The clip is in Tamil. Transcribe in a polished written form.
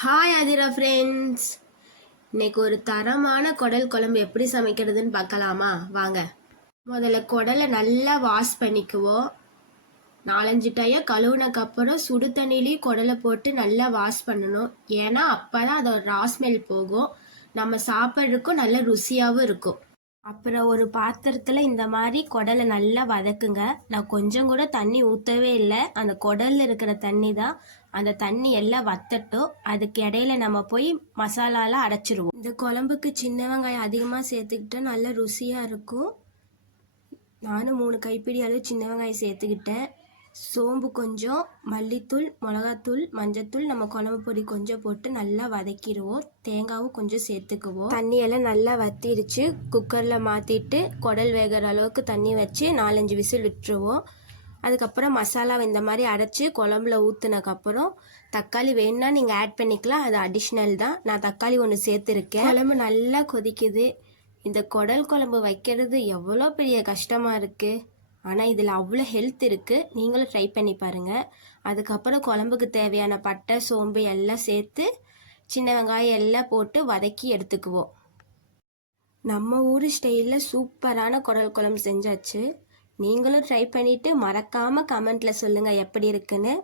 Hi Athira friends. இன்னைக்கு ஒரு தரமான குடல் குழம்பு எப்படி சமைக்கிறதுன்னு பார்க்கலாமா? வாங்க. முதல்ல குடலை நல்லா வாஷ் பண்ணிக்குவோம். 4-5 டைம் கழுவுனக்கப்புறம் சுடு தண்ணியிலையும் குடலை போட்டு நல்லா வாஷ் பண்ணணும். ஏன்னா அப்போ தான் அதோட ரா ஸ்மெல் போகும். நம்ம சாப்பிட்றதுக்கும் நல்ல ருசியாகவும் இருக்கும். அப்புறம் ஒரு பாத்திரத்தில் இந்த மாதிரி குடலை நல்லா வதக்குங்க. நான் கொஞ்சம் கூட தண்ணி ஊற்றவே இல்லை. அந்த குடலில் இருக்கிற தண்ணி தான். அந்த தண்ணி எல்லாம் வத்தட்டும். அதுக்கு இடையில நம்ம போய் மசாலாலாம் அரைச்சிருவோம். இந்த குழம்புக்கு சின்ன வெங்காயம் அதிகமாக சேர்த்துக்கிட்டா நல்ல ருசியாக இருக்கும். நானும் 3 கைப்பிடி அளவு சின்ன வெங்காயம் சேர்த்துக்கிட்டேன். சோம்பு கொஞ்சம், மல்லித்தூள், மிளகாத்தூள், மஞ்சத்தூள், நம்ம குழம்பு பொடி கொஞ்சம் போட்டு நல்லா வதக்கிடுவோம். தேங்காவும் கொஞ்சம் சேர்த்துக்குவோம். தண்ணியெல்லாம் நல்லா வத்திடுச்சு. குக்கரில் மாற்றிட்டு குடல் வேகிற அளவுக்கு தண்ணி வச்சு 4-5 விசில் விட்டுருவோம். அதுக்கப்புறம் மசாலா இந்த மாதிரி அரைச்சி குழம்புல ஊற்றுனக்கப்புறம் தக்காளி வேணுன்னா நீங்கள் ஆட் பண்ணிக்கலாம். அது அடிஷ்னல் தான். நான் தக்காளி ஒன்று சேர்த்துருக்கேன். குழம்பு நல்லா கொதிக்குது. இந்த குடல் குழம்பு வைக்கிறது எவ்வளோ பெரிய கஷ்டமாக இருக்குது. ஆனால் இதில் அவ்வளோ ஹெல்த் இருக்குது. நீங்களும் ட்ரை பண்ணி பாருங்கள். அதுக்கப்புறம் குழம்புக்கு தேவையான பட்டை, சோம்பு எல்லாம் சேர்த்து சின்ன வெங்காயம் எல்லாம் போட்டு வதக்கி எடுத்துக்குவோம். நம்ம ஊர் ஸ்டைலில் சூப்பரான குடல் குழம்பு செஞ்சாச்சு. நீங்களும் ட்ரை பண்ணிவிட்டு மறக்காமல் கமெண்ட்டில் சொல்லுங்கள் எப்படி இருக்குன்னு.